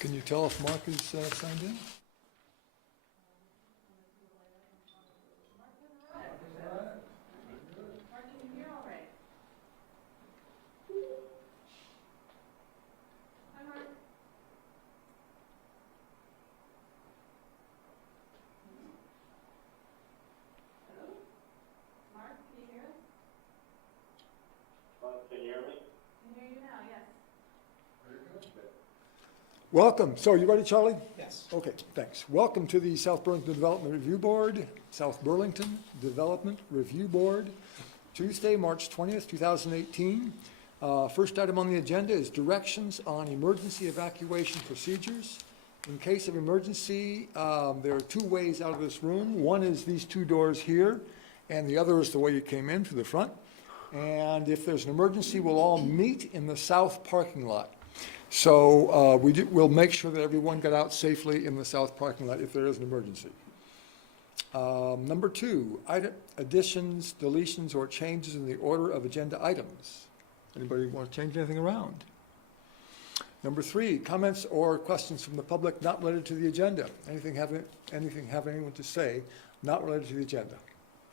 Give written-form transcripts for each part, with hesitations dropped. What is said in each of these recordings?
Can you tell if Mark is signed in? Welcome. So, you ready, Charlie? Yes. Okay, thanks. Welcome to the South Burlington Development Review Board, South Burlington Development Review Board, Tuesday, March 20th, 2018. First item on the agenda is directions on emergency evacuation procedures. In case of emergency, there are two ways out of this room. One is these two doors here, and the other is the way you came in through the front. And if there's an emergency, we'll all meet in the south parking lot. So we'll make sure that everyone got out safely in the south parking lot if there is an emergency. Number two, additions, deletions, or changes in the order of agenda items. Anybody want to change anything around? Number three, comments or questions from the public not related to the agenda. Anything have anyone to say not related to the agenda?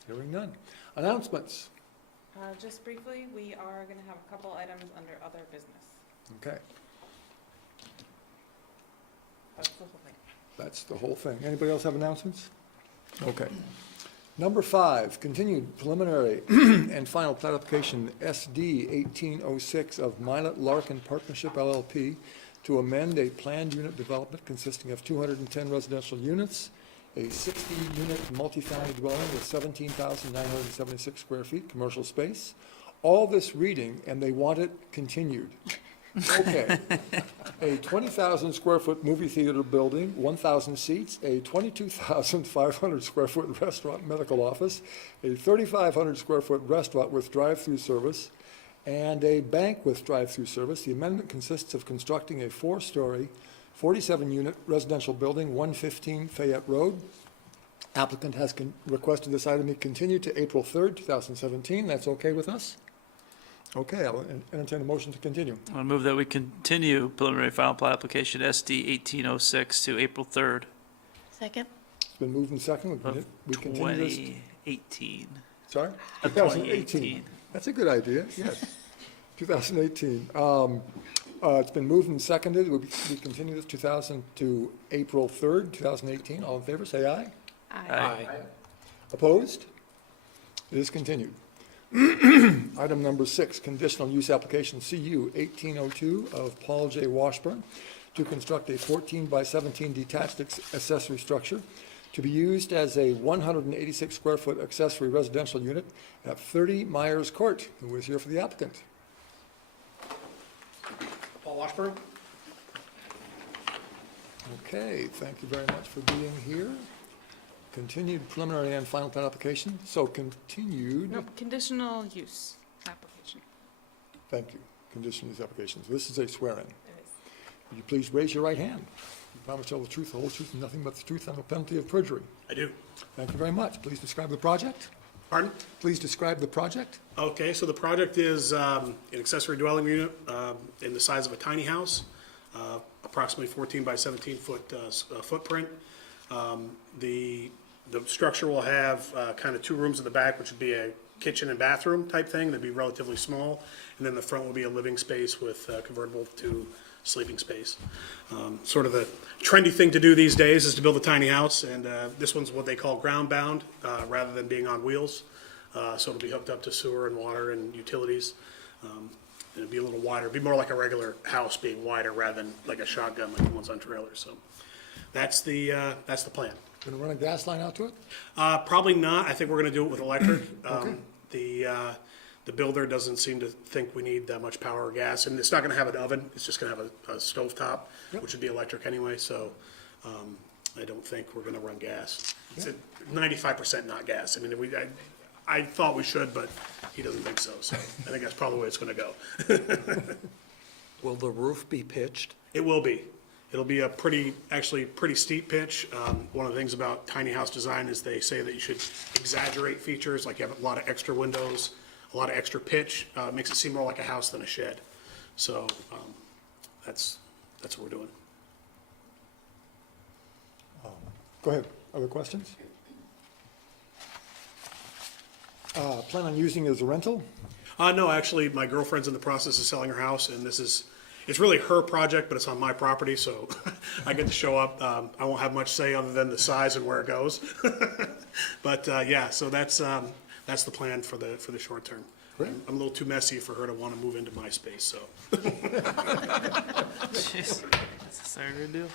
Hearing none. Announcements. Just briefly, we are going to have a couple items under other business. Okay. That's the whole thing. That's the whole thing. Anybody else have announcements? Okay. Number five, continued preliminary and final plat application SD 1806 of Milet Larkin Partnership LLP to amend a planned unit development consisting of 210 residential units, a 60-unit multifamily dwelling with 17,976 square feet commercial space. All this reading, and they want it continued. Okay. A 20,000 square foot movie theater building, 1,000 seats, a 22,500 square foot restaurant medical office, a 3,500 square foot restaurant with drive-through service, and a bank with drive-through service. The amendment consists of constructing a 4-story, 47-unit residential building, 115 Fayette Road. Applicant has requested this item be continued to April 3rd, 2017. That's okay with us? Okay, I'll entertain a motion to continue. I move that we continue preliminary final plat application SD 1806 to April 3rd Second. It's been moved and seconded. of We continue this. 2018. Sorry? Of 2018. That's a good idea, yes. 2018. It's been moved and seconded. We continue this to April 3rd, 2018. All in favor, say aye. Aye. Opposed? It is continued. Item number 6, conditional use application CU 1802 of Paul J. Washburn to construct a 14 by 17 detached accessory structure to be used as a 186 square foot accessory residential unit at 30 Myers Court. Who is here for the applicant? Paul Washburn? Okay, thank you very much for being here. Continued preliminary and final plat application. So continued. Nope, conditional use application. Thank you. Conditional use applications. This is a swear-in. It is. Would you please raise your right hand? You promise to tell the truth, the whole truth, and nothing but the truth under penalty of perjury. I do. Thank you very much. Please describe the project. Pardon? Please describe the project. Okay, so the project is an accessory dwelling unit in the size of a tiny house, approximately 14 by 17 foot footprint. The structure will have kind of 2 rooms in the back, which would be a kitchen and bathroom type thing. That'd be relatively small. And then the front will be a living space with convertible to sleeping space. Sort of the trendy thing to do these days is to build a tiny house. And this one's what they call ground bound rather than being on wheels. So it'll be hooked up to sewer and water and utilities. And it'd be a little wider. It'd be more like a regular house being wider rather than like a shotgun like the ones on trailers. So that's the plan. Going to run a gas line out to it? Probably not. I think we're going to do it with electric. Okay. The builder doesn't seem to think we need that much power or gas, and it's not going to have an oven. It's just going to have a stovetop, which would be electric anyway. So I don't think we're going to run gas. It's at 95% not gas. I mean, I thought we should, but he doesn't think so. So I think that's probably the way it's going to go. Will the roof be pitched? It will be. It'll be a pretty steep pitch. One of the things about tiny house design is they say that you should exaggerate features, like you have a lot of extra windows, a lot of extra pitch. Makes it seem more like a house than a shed. So that's what we're doing. Go ahead. Other questions? Plan on using it as a rental? No, actually, my girlfriend's in the process of selling her house, and it's really her project, but it's on my property, so I get to show up. I won't have much say other than the size and where it goes. But, yeah, so that's the plan for the short term. Great. I'm a little too messy for her to want to move into my space, so. Jeez, that's a sorry deal.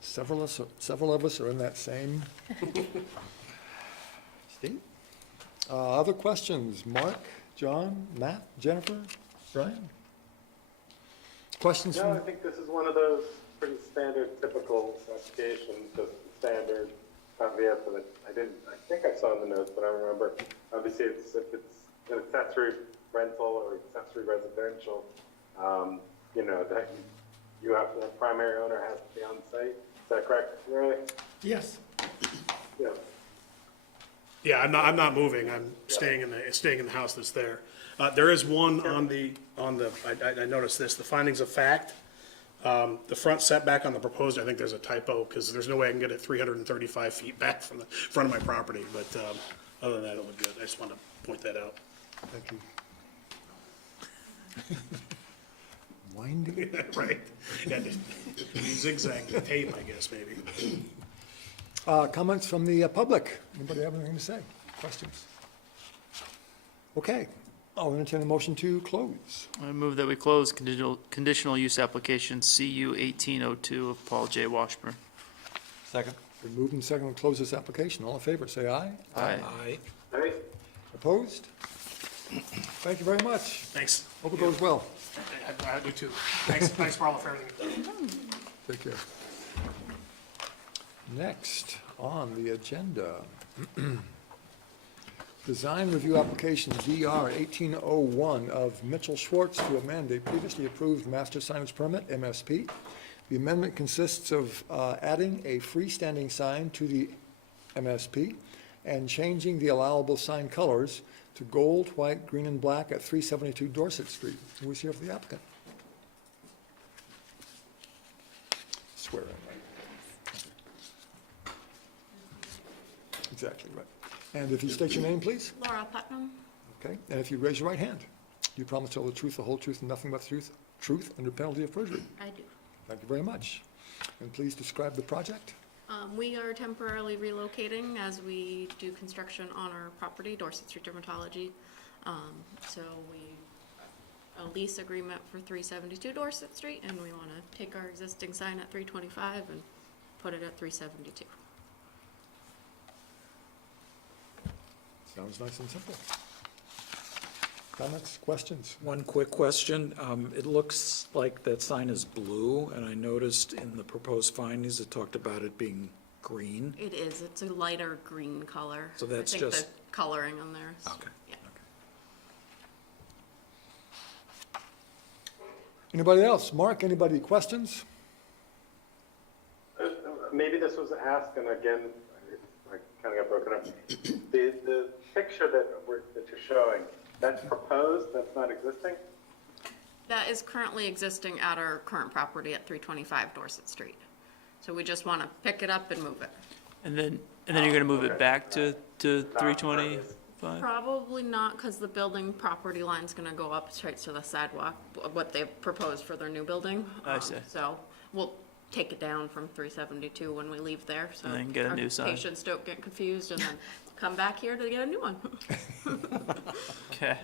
Several of us are in that same state. Other questions? Mark, John, Matt, Jennifer, Brian? Questions No, I from, think this is one of those pretty standard, typical applications, just standard caveat that I think I saw in the notes, but I don't remember. Obviously, if it's an accessory rental or accessory residential, that you have, the primary owner has to be on site. Is that correct, Roy? yes. Yeah. Yeah, I'm not moving. I'm staying in the house that's there. There is one I noticed this, the findings of fact. The front setback on the proposed, I think there's a typo, because there's no way I can get it 335 feet back from the front of my property, but, other than that, it looked good. I just wanted to point that out. Thank you. Winding. Right? Yeah, just zigzag tape, I guess, maybe. Comments from the public? Anybody have anything to say? Questions? Okay, I'll entertain a motion to close. I move that we close conditional use application CU 1802 of Paul J. Washburn. Second. Been moved and seconded to close this application. All in favor, say aye. Aye. Aye. Hey, Opposed? Thank you very much. Thanks. Hope it goes well. I do too. Thanks for all the everything. Take care. Next on the agenda, design review application DR 1801 of Mitchell Schwartz to amend a previously approved master signage permit, MSP. The amendment consists of adding a freestanding sign to the MSP and changing the allowable sign colors to gold, white, green, and black at 372 Dorset Street. Who is here for the applicant? Swear in. Exactly right. And if you state your name, please? Laura Putnam. Okay, and if you raise your right hand, do you promise to tell the truth, the whole truth, and nothing but the truth, under penalty of perjury? I do. Thank you very much. And please describe the project. We are temporarily relocating as we do construction on our property, Dorset Street Dermatology. So we, a lease agreement for 372 Dorset Street, and we want to take our existing sign at 325 and put it at 372. Sounds nice and simple. Comments, questions? One quick question. It looks like that sign is blue, and I noticed in the proposed findings, it talked about it being green. It is, it's a lighter green color. So that's I think just- the coloring on there is. Okay. Yeah. Anybody else? Mark, anybody questions? maybe this was asked, and again, I kind of got broken up. The picture that you're showing, that's proposed, that's not existing? That is currently existing at our current property at 325 Dorset Street. So we just want to pick it up and move it. And then you're gonna move it back to 325? Probably not, because the building property line's gonna go up straight to the sidewalk, what they've proposed for their new building. I see. So we'll take it down from 372 when we leave there, so. And then get a new sign. Our patients don't get confused and then come back here to get a new one. Okay.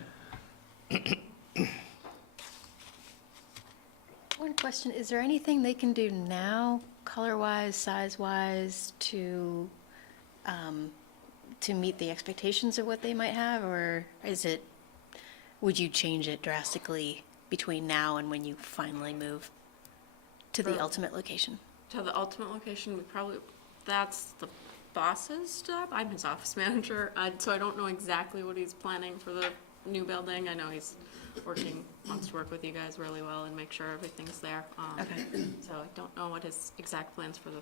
One question, is there anything they can do now, color-wise, size-wise, to meet the expectations of what they might have, or would you change it drastically between now and when you finally move to the ultimate location? To the ultimate location, that's the boss's job. I'm his office manager, so I don't know exactly what he's planning for the new building. I know he's wants to work with you guys really well and make sure everything's there. Okay. So I don't know what his exact plans for the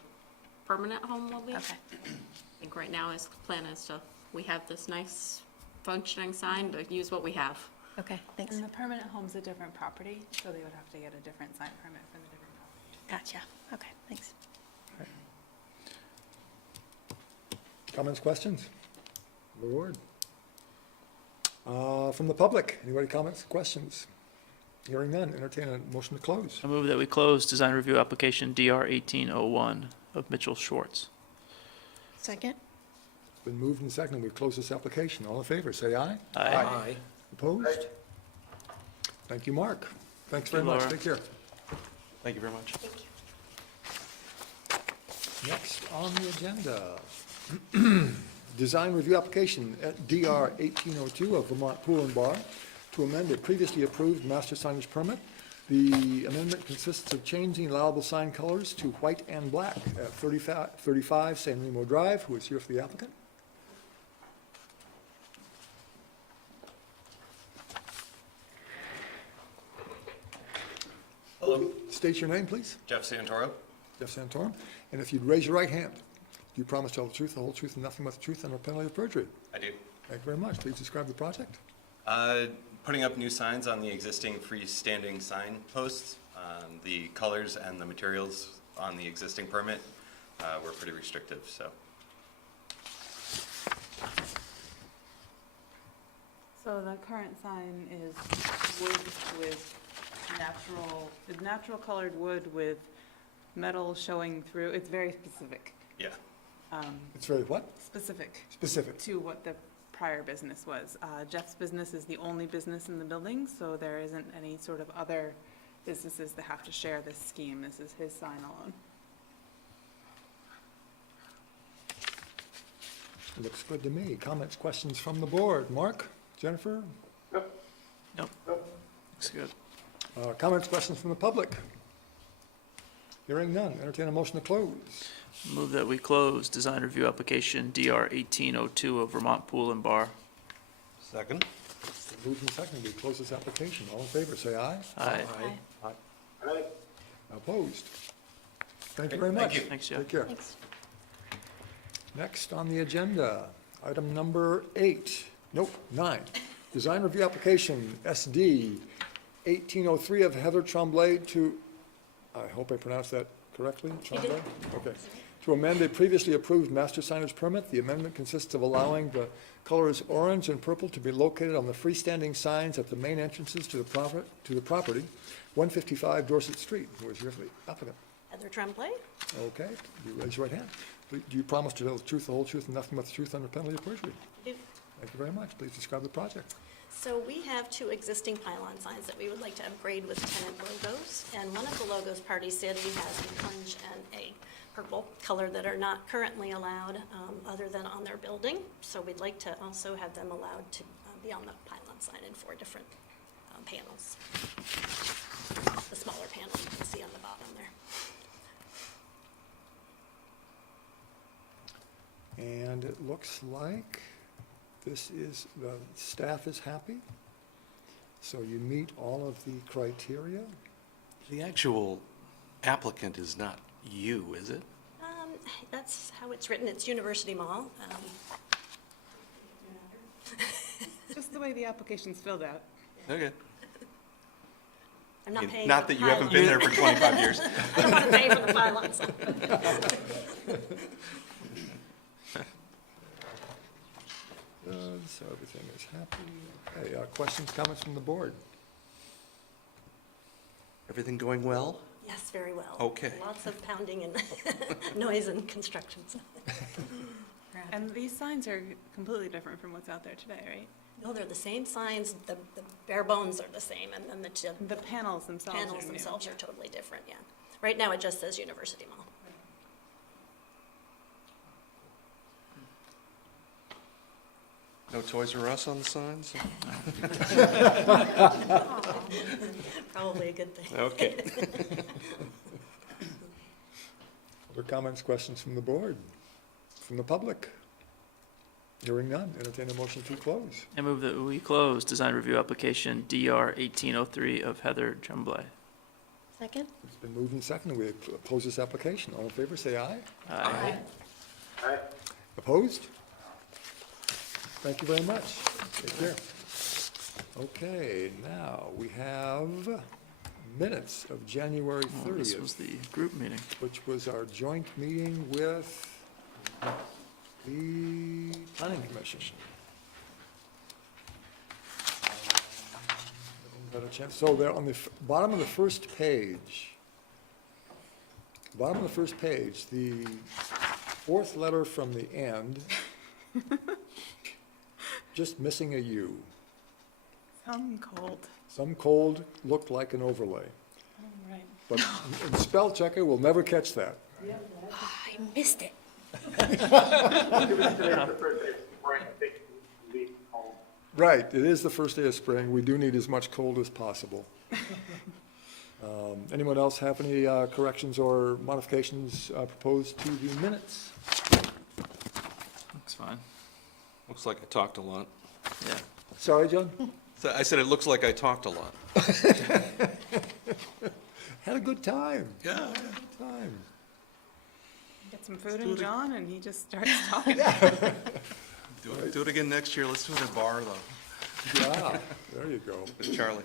permanent home will be. Okay. I think right now his plan is we have this nice functioning sign, to use what we have. Okay, thanks. And the permanent home's a different property, so they would have to get a different sign permit for the different property. Gotcha. Okay, thanks. Comments, questions? Board? From the public, anybody comments, questions? Hearing none, entertain a motion to close. I move that we close design review application DR 1801 of Mitchell Schwartz. Second? It's been moved and seconded, we close this application. All in favor, say aye. Aye. Opposed? Thank you, Mark. Thanks very Thank you, much, Laura. take care. Thank you very much. Next on the agenda, design review application at DR 1802 of Vermont Pool and Bar to amend a previously approved master signage permit. The amendment consists of changing allowable sign colors to white and black at 35 San Remo Drive. Who is here for the applicant? Hello, State your name, please. Jeff Santoro. Jeff Santorum. And if you'd raise your right hand, do you promise to tell the truth, the whole truth, and nothing but the truth under penalty of perjury? I do. Thank you very much. Please describe the project. Putting up new signs on the existing freestanding sign posts. The colors and the materials on the existing permit were pretty restrictive, so. So the current sign is wood with natural colored wood with metal showing through. It's very specific. Yeah. It's very what? Specific Specific. to what the prior business was. Jeff's business is the only business in the building, so there isn't any sort of other businesses that have to share this scheme. This is his sign alone. Looks good to me. Comments, questions from the board? Mark, Jennifer? Nope. Looks good. Comments, questions from the public? Hearing none. Entertain a motion to close. Move that we close design review application DR 1802 of Vermont Pool and Bar. Second? It's been moved and seconded. We close this application. All in favor, say aye. Aye. Aye. Opposed? Thank you very much. Thank you. Thanks, Jeff. Take care. Thanks. Next on the agenda, item number 9. Design review application SD 1803 of Heather Tremblay to, I hope I pronounced that correctly? Tremblay? Okay. To amend a previously approved master signage permit. The amendment consists of allowing the colors orange and purple to be located on the freestanding signs at the main entrances to the property, 155 Dorset Street. Who is here for the applicant? Heather Tremblay. Okay, you raise your right hand. Do you promise to tell the truth, the whole truth, and nothing but the truth under penalty of perjury? Do. Thank you very much. Please describe the project. So we have 2 existing pylon signs that we would like to upgrade with tenant logos. And one of the logos Party City has an orange and a purple color that are not currently allowed other than on their building. So we'd like to also have them allowed to be on the pylon sign in 4 different panels. The smaller panel you can see on the bottom there. And it looks like the staff is happy. So you meet all of the criteria. The actual applicant is not you, is it? That's how it's written. It's University Mall. Just the way the application's filled out. Okay. I'm not paying. Not for that the you haven't been there pylon. for 25 years. I don't want to pay for the pylons. So everything is happy. Okay, questions, comments from the board? Everything going well? Yes, very well. Okay. Lots of pounding and noise and construction. And these signs are completely different from what's out there today, right? No, they're the same signs, the bare bones are the same, and then The panels themselves are panels new. themselves are totally different, yeah. Right now, it just says University Mall. No Toys R Us on the signs? Probably a good thing. Okay. Other comments, questions from the board? From the public? Hearing none. Entertain a motion to close. I move that we close design review application DR 1803 of Heather Tremblay. Second? It's been moved and seconded. We close this application. All in favor, say aye. Aye. Aye. Opposed? Thank you very much. Take care. Okay, now we have minutes of January Oh, this was 30th, the group meeting. which was our joint meeting with The Planning Commission. Got a chance, so there on the bottom of the first page, the fourth letter from the end, just missing a U. Some cold. Some cold looked like an overlay, All right. but in spell checker will never catch that. I missed it. Given today's the first day of spring, I think we leave home. Right, it is the first day of spring, we do need as much cold as possible. Anyone else have any corrections or modifications proposed to the minutes? Looks fine. Looks like I talked a lot. Yeah. Sorry, John? So I said it looks like I talked a lot. Had a good time. Yeah. Good time. Get some food in John, and he just starts talking. Do it again next year. Let's do it at a bar, though. Yeah, there you go. With Charlie.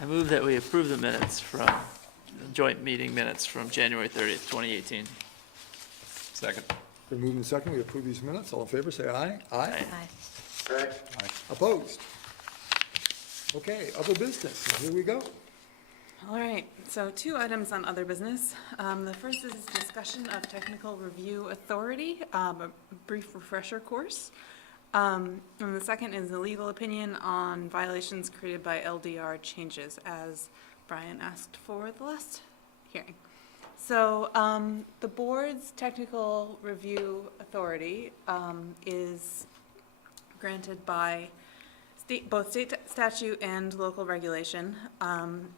I move that we approve the minutes from, the joint meeting minutes from January 30th, 2018. Second. Been moved and second, we approve these minutes, all in favor, say aye. Aye. Aye. Right? Opposed? Okay, other business, here we go. All right, so 2 items on other business. The first is discussion of technical review authority, a brief refresher course. And the second is the legal opinion on violations created by LDR changes, as Brian asked for the last hearing. So the board's technical review authority is granted by both state statute and local regulation.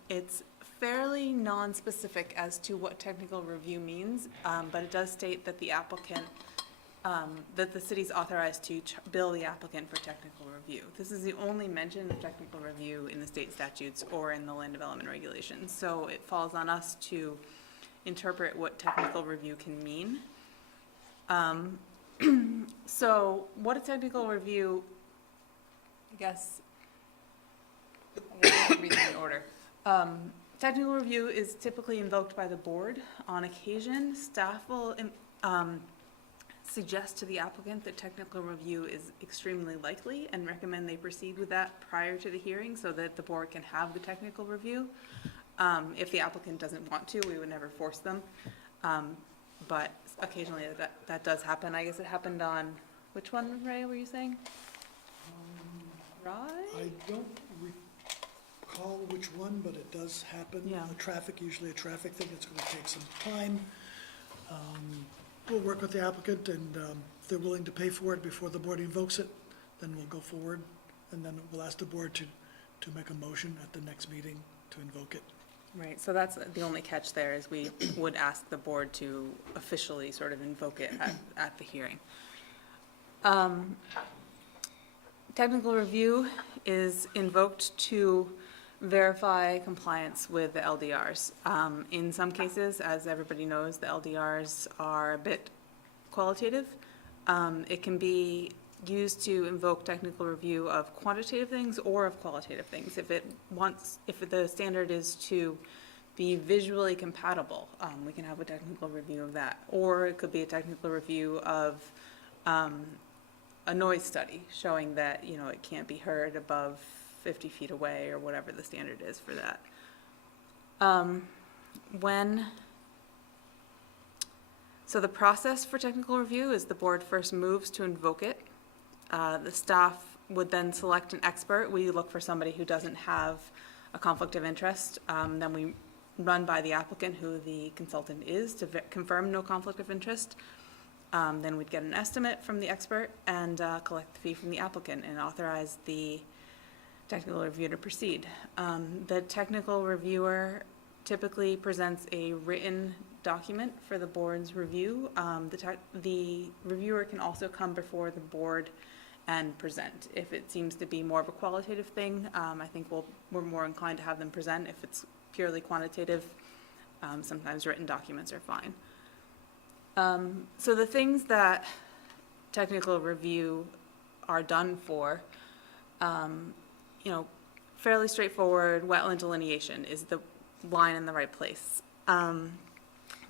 It's fairly non-specific as to what technical review means, but it does state that the applicant, that the city's authorized to bill the applicant for technical review. This is the only mention of technical review in the state statutes or in the land development regulations. So it falls on us to interpret what technical review can mean. So what a technical review, I guess I'll read them in order. Technical review is typically invoked by the board. On occasion, staff will suggest to the applicant that technical review is extremely likely and recommend they proceed with that prior to the hearing so that the board can have the technical review. If the applicant doesn't want to, we would never force them. But occasionally that does happen. I guess it happened on, which one, Ray, were you saying? Rye? I don't recall which one, but it does happen. Yeah. Usually a traffic thing, it's gonna take some time. We'll work with the applicant, and if they're willing to pay for it before the board invokes it, then we'll go forward, and then we'll ask the board to make a motion at the next meeting to invoke it. Right, so that's the only catch there, is we would ask the board to officially sort of invoke it at the hearing. Technical review is invoked to verify compliance with the LDRs. In some cases, as everybody knows, the LDRs are a bit qualitative. It can be used to invoke technical review of quantitative things or of qualitative things. If the standard is to be visually compatible, we can have a technical review of that. Or it could be a technical review of a noise study showing that, it can't be heard above 50 feet away or whatever the standard is for that. So the process for technical review is the board first moves to invoke it. The staff would then select an expert. We look for somebody who doesn't have a conflict of interest. Then we run by the applicant who the consultant is to confirm no conflict of interest. Then we'd get an estimate from the expert and collect the fee from the applicant and authorize the technical review to proceed. The technical reviewer typically presents a written document for the board's review. The reviewer can also come before the board and present. If it seems to be more of a qualitative thing, I think we're more inclined to have them present. If it's purely quantitative, sometimes written documents are fine. So the things that technical review are done for, fairly straightforward. Wetland delineation is the line in the right place.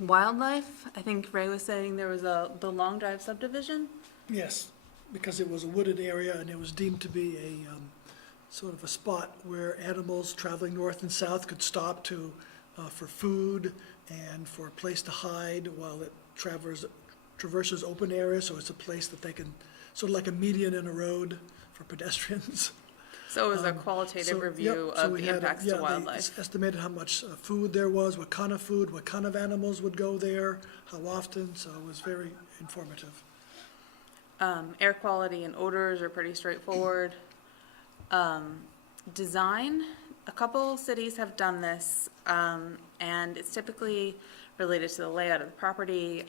Wildlife, I think Ray was saying there was the Long Drive subdivision. Yes, because it was a wooded area and it was deemed to be a sort of a spot where animals traveling north and south could stop to, for food and for a place to hide while it traverses open areas, so it's a place that they can, sort of like a median in a road for pedestrians. So it was a So, qualitative yep, review so of we the had impacts yeah, to they wildlife. estimated how much food there was, what kind of food, what kind of animals would go there, how often, so it was very informative. Air quality and odors are pretty straightforward. Design, a couple cities have done this, and it's typically related to the layout of the property.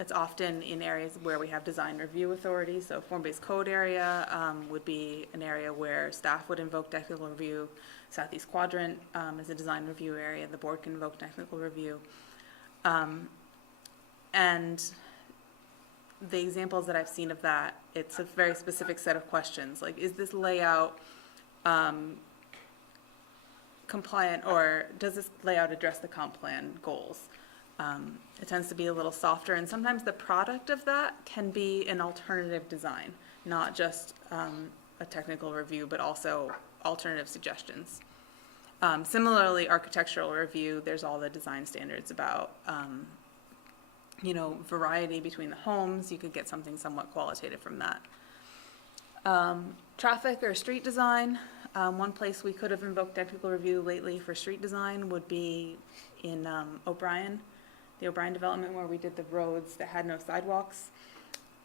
It's often in areas where we have design review authority, so form-based code area would be an area where staff would invoke technical review. Southeast Quadrant is a design review area, the board can invoke technical review. And the examples that I've seen of that, it's a very specific set of questions, like, is this layout compliant, or does this layout address the comp plan goals? It tends to be a little softer, and sometimes the product of that can be an alternative design, not just a technical review, but also alternative suggestions. Similarly, architectural review, there's all the design standards about variety between the homes. You could get something somewhat qualitative from that. Traffic or street design, one place we could have invoked technical review lately for street design would be in O'Brien, the O'Brien development, where we did the roads that had no sidewalks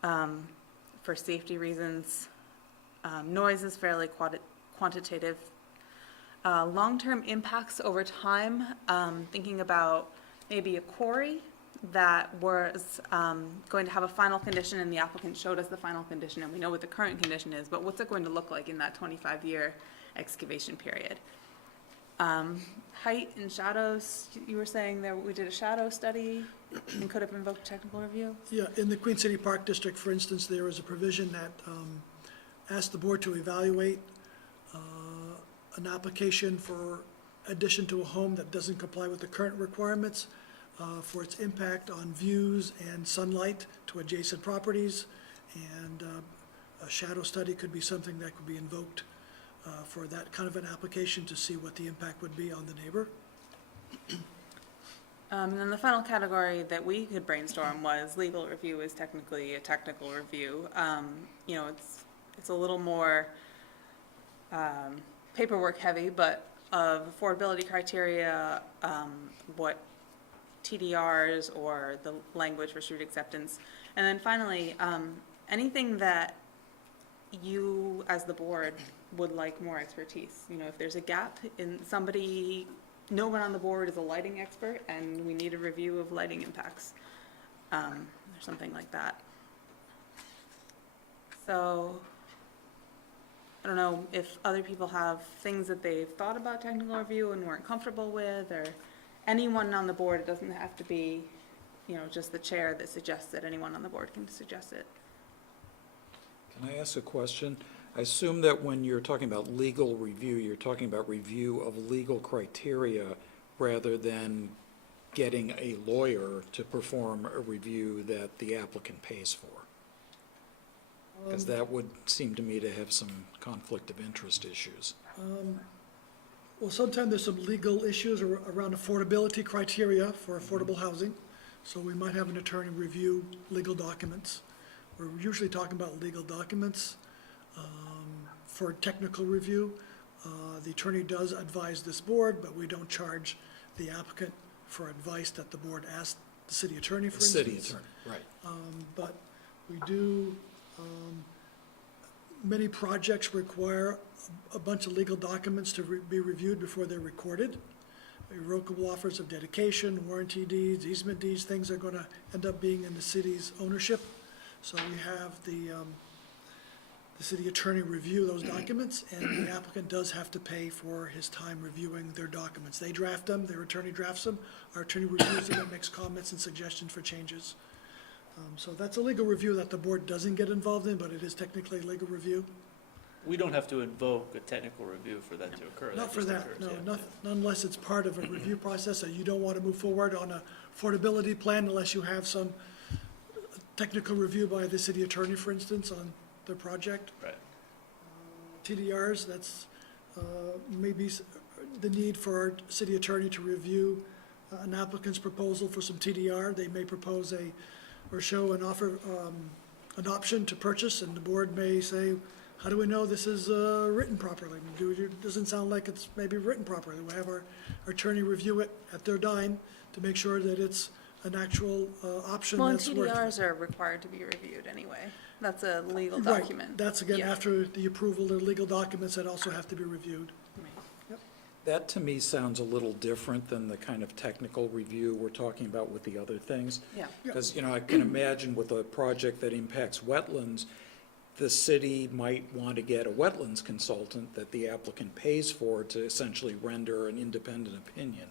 for safety reasons. Noise is fairly quantitative. Long-term impacts over time, thinking about maybe a quarry that was going to have a final condition, and the applicant showed us the final condition, and we know what the current condition is, but what's it going to look like in that 25-year excavation period? Height and shadows, you were saying that we did a shadow study and could have invoked technical review? Yeah, in the Queen City Park District, for instance, there was a provision that asked the board to evaluate an application for addition to a home that doesn't comply with the current requirements for its impact on views and sunlight to adjacent properties. And a shadow study could be something that could be invoked for that kind of an application to see what the impact would be on the neighbor. And then the final category that we could brainstorm was legal review is technically a technical review. It's a little more paperwork heavy, but of affordability criteria, what TDRs or the language for street acceptance. And then finally, anything that you as the board would like more expertise. If there's a gap in somebody, no one on the board is a lighting expert and we need a review of lighting impacts, or something like that. So I don't know if other people have things that they've thought about technical review and weren't comfortable with, or anyone on the board. It doesn't have to be, just the chair that suggests it. Anyone on the board can suggest it. Can I ask a question? I assume that when you're talking about legal review, you're talking about review of legal criteria rather than getting a lawyer to perform a review that the applicant pays for. Because that would seem to me to have some conflict of interest issues. Well, sometimes there's some legal issues around affordability criteria for affordable housing. So we might have an attorney review legal documents. We're usually talking about legal documents for technical review. The attorney does advise this board, but we don't charge the applicant for advice that the board asked the city attorney, for instance. City attorney, right. But we do, many projects require a bunch of legal documents to be reviewed before they're recorded. Irrevocable offers of dedication, warranty deeds, easement deeds, things are gonna end up being in the city's ownership. So we have the city attorney review those documents, and the applicant does have to pay for his time reviewing their documents. They draft them, their attorney drafts them, our attorney reviews them and makes comments and suggestions for changes. So that's a legal review that the board doesn't get involved in, but it is technically a legal review. We don't have to invoke a technical review for that to occur. Not for just that, occurs, no, yeah. not unless it's part of a review process, so you don't want to move forward on a affordability plan unless you have some technical review by the city attorney, for instance, on their project. Right. TDRs, that's maybe the need for our city attorney to review an applicant's proposal for some TDR. They may propose or show an offer, an option to purchase, and the board may say, how do we know this is written properly? It doesn't sound like it's maybe written properly. We'll have our attorney review it at their dime to make sure that it's an actual option Well, and that's worth. TDRs are required to be reviewed anyway. That's a legal Right, document. that's again, Yeah. after the approval, there are legal documents that also have to be reviewed. That to me sounds a little different than the kind of technical review we're talking about with the other things. Yeah. Because, I can imagine with a project that impacts wetlands, the city might want to get a wetlands consultant that the applicant pays for to essentially render an independent opinion.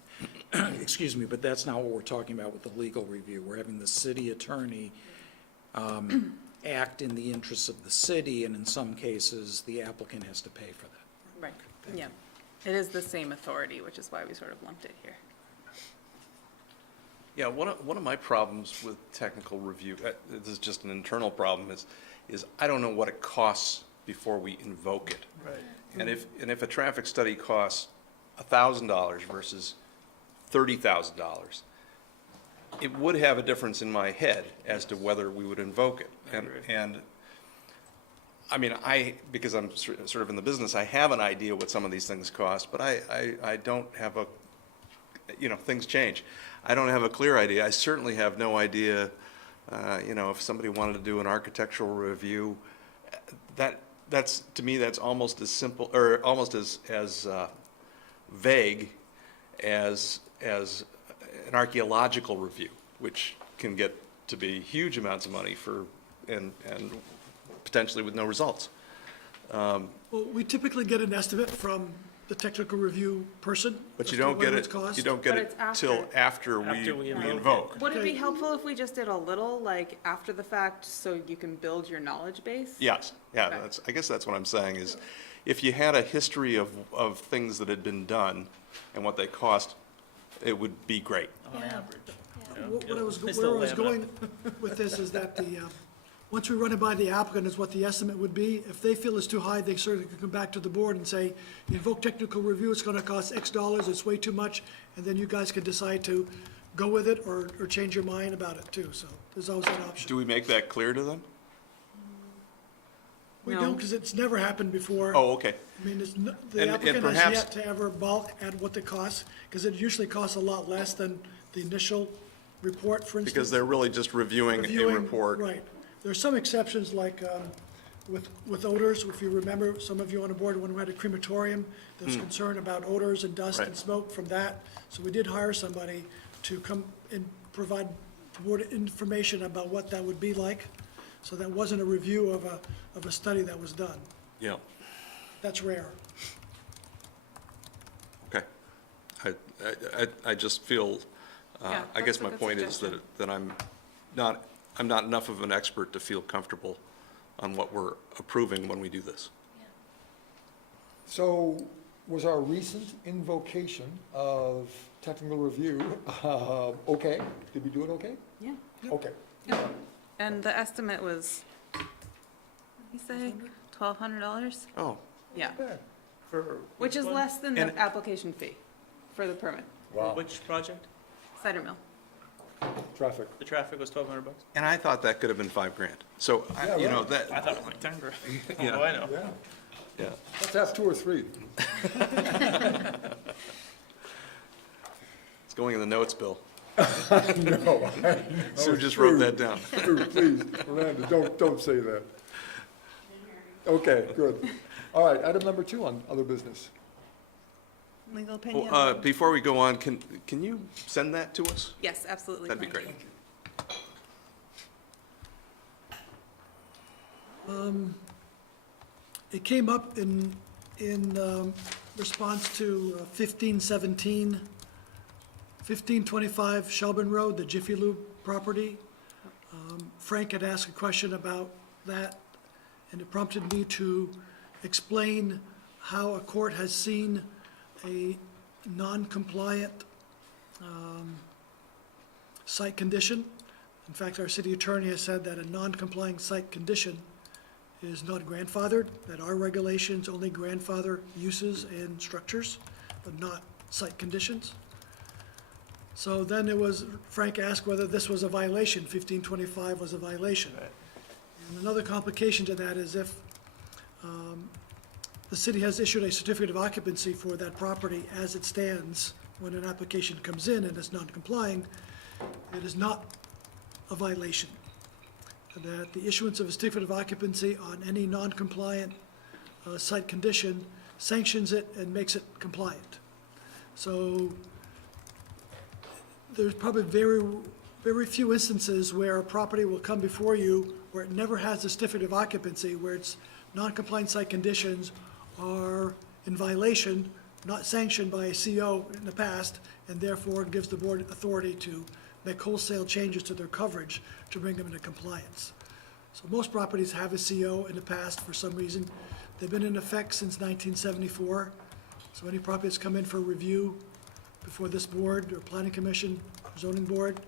Excuse me, but that's not what we're talking about with the legal review. We're having the city attorney act in the interests of the city, and in some cases, the applicant has to pay for that. Right, yeah. It is the same authority, which is why we sort of lumped it here. Yeah, one of my problems with technical review, this is just an internal problem, is I don't know what it costs before we invoke it. Right. And if a traffic study costs $1,000 versus $30,000, it would have a difference in my head as to whether we would invoke it. And I mean, because I'm sort of in the business, I have an idea what some of these things cost, but I don't have things change. I don't have a clear idea. I certainly have no idea, if somebody wanted to do an architectural review, that's, to me, that's almost as simple, or almost as vague as an archaeological review, which can get to be huge amounts of money and potentially with no results. Well, we typically get an estimate from the technical review person. But you as to don't get what it, it's cost. you don't get But it it's till after After we we invoke. invoke. Would it be helpful if we just did a little, like, after the fact, so you can build your knowledge base? Yes, yeah, Okay. I guess that's what I'm saying, is if you had a history of things that had been done and what they cost, it would be great. On average. What I was, It's where I still was lab. going with this is that once we run it by the applicant is what the estimate would be. If they feel it's too high, they certainly could come back to the board and say, you invoke technical review, it's gonna cost X dollars, it's way too much, and then you guys can decide to go with it or change your mind about it too, so there's always that option. Do we make that clear to them? We No. don't, because it's never happened before. Oh, okay. I mean, the And applicant has perhaps- yet to ever bulk at what they cost, because it usually costs a lot less than the initial report, for instance. Because they're really just reviewing a Reviewing, report. Right. There are some exceptions, like with odors. If you remember, some of you on the board, when we had a crematorium, there was concern about odors and dust and Right. smoke from that. So we did hire somebody to come and provide the board information about what that would be like. So that wasn't a review of a study that was done. Yeah, That's rare. okay. I just feel, Yeah, I guess that's a my good point is suggestion. that I'm not enough of an expert to feel comfortable on what we're approving when we do this. So was our recent invocation of technical review, okay? Did we do it okay? Yeah. Okay. And the estimate was, what did he say, $1,200? Oh, Yeah, Yeah. For which is one? less than the And- application fee for the permit. Wow. Which project? Cider Mill. Traffic. The traffic was $1,200? and I thought that could have been $5,000. So, Yeah, right. that, I thought it was like 10 grand. Yeah. Oh, I know. Yeah. yeah. Let's have two or three. It's going in the notes, Bill. No, Sue just wrote that down. please, Miranda, don't say that. Okay, good. All right, item number 2 on other business. Legal opinion? Before we go on, can you send that to us? Yes, absolutely. That'd be Thank great. you. It came up in response to 1525 Shelburne Road, the Jiffy Lube property. Frank had asked a question about that, and it prompted me to explain how a court has seen a non-compliant site condition In fact, our city attorney has said that a non-complying site condition is not grandfathered, that our regulations only grandfather uses and structures, but not site conditions. So then it was, Frank asked whether this was a violation, 1525 was a violation. And another complication to that is if the city has issued a certificate of occupancy for that property as it stands, when an application comes in and it's non-complying, it is not a violation. That the issuance of a certificate of occupancy on any non-compliant site condition sanctions it and makes it compliant. So there's probably very few instances where a property will come before you where it never has a certificate of occupancy, where its non-compliant site conditions are in violation, not sanctioned by a CO in the past, and therefore gives the board authority to make wholesale changes to their coverage to bring them into compliance. So most properties have a CO in the past for some reason. They've been in effect since 1974. So any property that's come in for review before this board or planning commission, zoning board,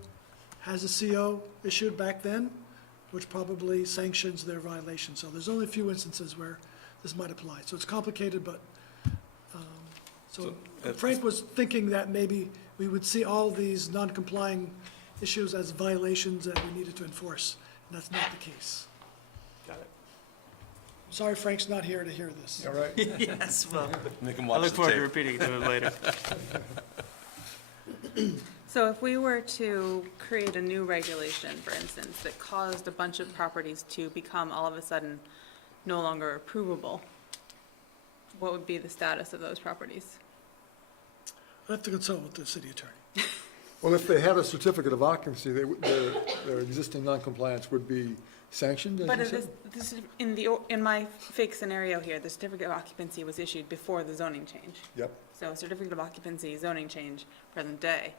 has a CO issued back then, which probably sanctions their violation. So there's only a few instances where this might apply. So it's complicated, but, so Frank was thinking that maybe we would see all these non-complying issues as violations that we needed to enforce, and that's not the case. Got it. Sorry Frank's not here to hear this. All right? Yes, well, Make them I watch look the forward to tape. repeating it to him later. So if we were to create a new regulation, for instance, that caused a bunch of properties to become all of a sudden no longer approvable, what would be the status of those properties? I'll have to consult with the city attorney. Well, if they had a certificate of occupancy, their existing noncompliance would be sanctioned, as But you in said? this, in my fake scenario here, the certificate of occupancy was issued before the zoning change. Yep. So certificate of occupancy, zoning change, present day.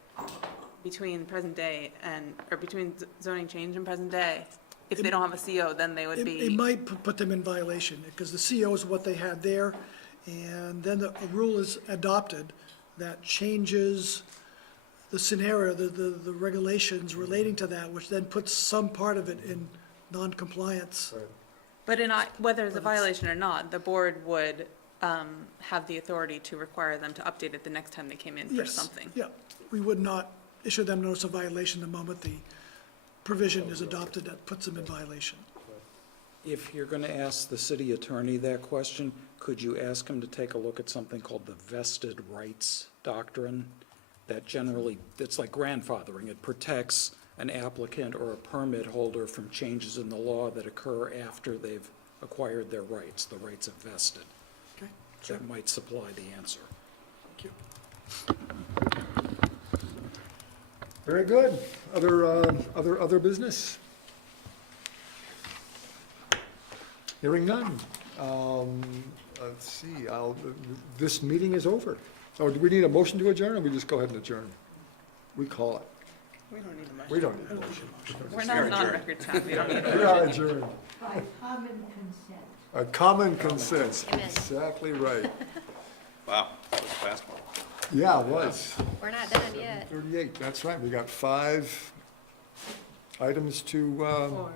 Between present day and, or between zoning change and present day, if they don't have a CO, then they would It be, might put them in violation, because the CO is what they had there, and then a rule is adopted that changes the scenario, the regulations relating to that, which then puts some part of it in non-compliance. but whether it's a violation or not, the board would have the authority to require them to update it the next time they came in for Yes, something. yeah, we would not issue them notice of violation the moment the provision is adopted that puts them in violation. If you're going to ask the city attorney that question, could you ask him to take a look at something called the vested rights doctrine? That generally, it's like grandfathering. It protects an applicant or a permit holder from changes in the law that occur after they've acquired their rights. The rights have vested. Okay, That might supply the answer. thank you. Very good. Other business? Hearing none. Let's see, this meeting is over. Oh, do we need a motion to adjourn, or we just go ahead and adjourn? We call it. We don't need a motion. We don't need a motion. We're not a non-record town, we don't need a We are adjourned. By common consent. A common consent, Amen. exactly right. Wow, that was a fast one. Yeah, it was. We're not done yet. 38, that's right. We got 5 items to, Four.